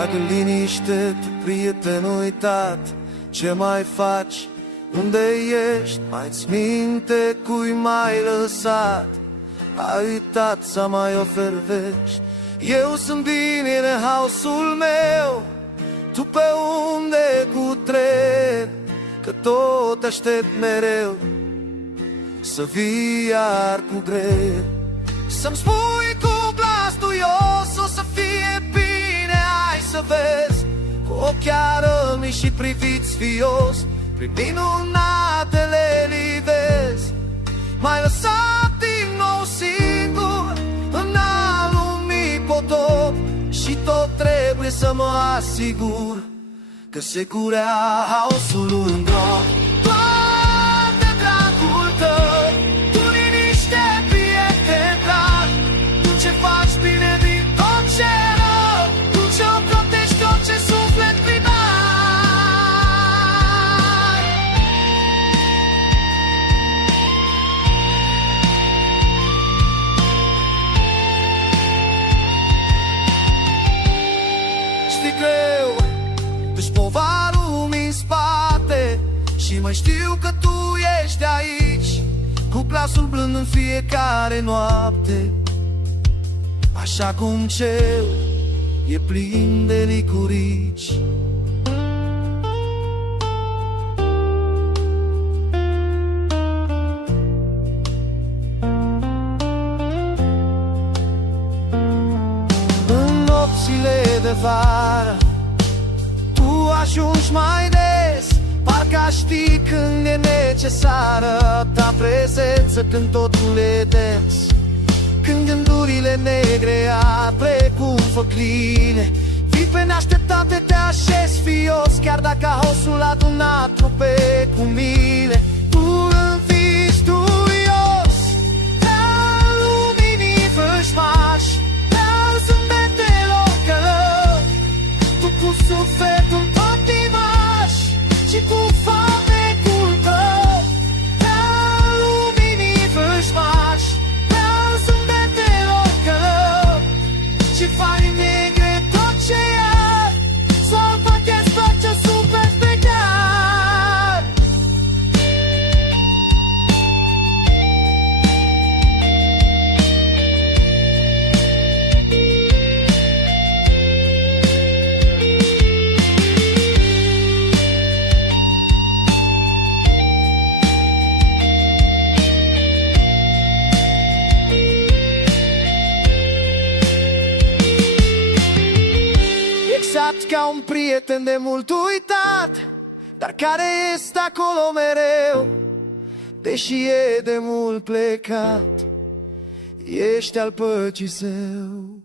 Dragă liniște, tu prieten uitat, ce mai faci? Unde ești? Mai-ți minte cui m-ai lăsat? Ai uitat să mai ofervești. Eu sunt bine în haosul meu, tu pe unde cu tren, că tot aștept mereu să vii iar cu greu. Să-mi spui cu glas duios, o să fie bine, hai să vezi, cu ochi arămi și priviți fios, prin minunatele livezi. M-ai lăsat din nou singur în alumii potop, și tot trebuie să mă asigur că se curea haosul în grob. Toate dragul tău, tu liniște, prieten drag, tu ce faci bine din tot ce rău, tu ce ocrotești orice suflet privat. Știi greu, deci povarul-mi în spate, și mai știu că tu ești aici, cu glasul blând în fiecare noapte. Așa cum cerul e plin de licurici. În nopțile de vară tu ajungi mai des, parcă știi când e necesară ta prezență, când totul e dens, când gândurile negre ar precum făcline, vii pe neașteptate, te așezi fios, chiar dacă haosul a adunat trupe cu mile. Tu înfiți duios, dar luminii vrăjmași, dar zâmbetelor călău, tu cu sufletul tot imaș și cu farmecul tău, dar luminii vrăjmași, dar zâmbetelor călău, și fai negre tot ce e, sau poate îți place super specar. Exact ca un prieten de mult uitat, dar care este acolo mereu, deși e de mult plecat, ești al păcii său.